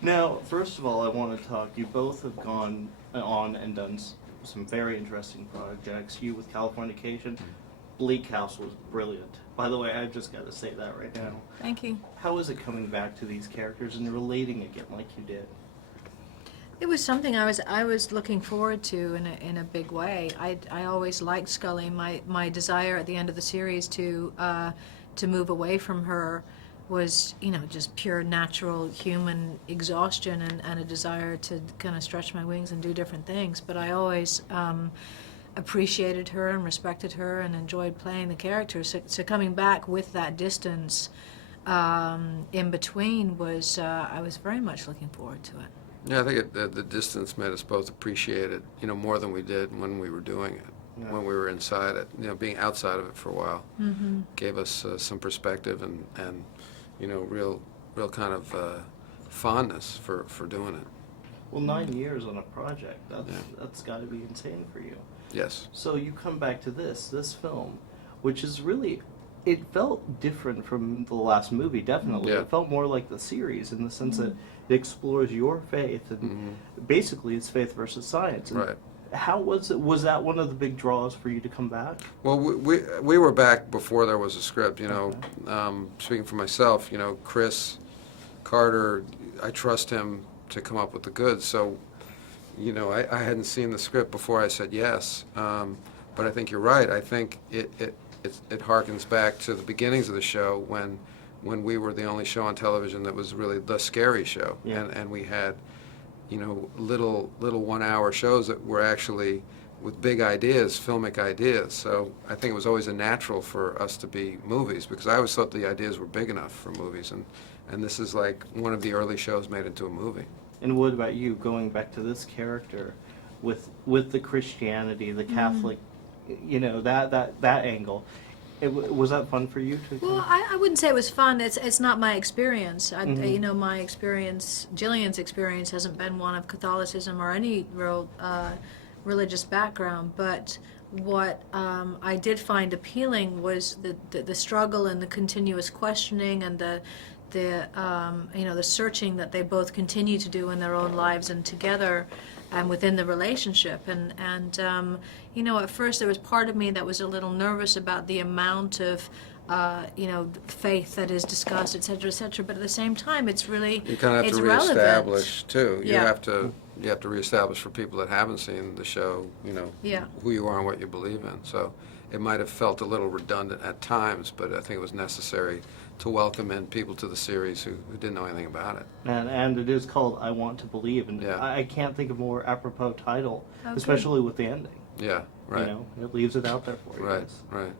Now, first of all, I want to talk. You both have gone on and done some very interesting projects. You with Californication, Bleak House was brilliant. By the way, I just got to say that right now. Thank you. How is it coming back to these characters and relating again like you did? It was something I was looking forward to in a big way. I always liked Scully. My desire at the end of the series to move away from her was, just pure natural human exhaustion and a desire to kind of stretch my wings and do different things. But I always appreciated her and respected her and enjoyed playing the character. So coming back with that distance in between was I was very much looking forward to it. Yeah, I think the distance made us both appreciate it, more than we did when we were doing it, when we were inside it. Being outside of it for a while gave us some perspective and real kind of fondness for doing it. Well, 9 years on a project, that's got to be insane for you. Yes. So you come back to this film, which is really, it felt different from the last movie, definitely. Yeah. It felt more like the series in the sense that it explores your faith, and basically it's faith versus science. And Right. how was it? Was that one of the big draws for you to come back? Well, we were back before there was a script, Speaking for myself, Chris Carter, I trust him to come up with the goods. So, I hadn't seen the script before I said yes. But I think you're right. I think it harkens back to the beginnings of the show when we were the only show on television that was really the scary show. Yeah. And we had, little 1 hour shows that were actually with big ideas, filmic ideas. So I think it was always a natural for us to be movies, because I always thought the ideas were big enough for movies, and this is like one of the early shows made into a movie. And what about you, going back to this character with the Christianity, the Catholic, that angle? Was that fun for you to? Well, I wouldn't say it was fun. It's not my experience. My experience, Gillian's experience, hasn't been one of Catholicism or any real religious background. But what I did find appealing was the struggle and the continuous questioning and the searching that they both continue to do in their own lives and together and within the relationship. And at first there was part of me that was a little nervous about the amount of faith that is discussed, et cetera, but at the same time it's really, you kind of have to relevant. reestablish too. Yeah. You have to reestablish for people that haven't seen the show, who you are and what you believe in. So it might have felt a little redundant at times, but I think it was necessary to welcome in people to the series who didn't know anything about it. And it is called I Want to Believe, and Yeah. I can't think of a more apropos title, Okay. especially with the ending. Yeah, right. It leaves it out there for you Right, guys. right.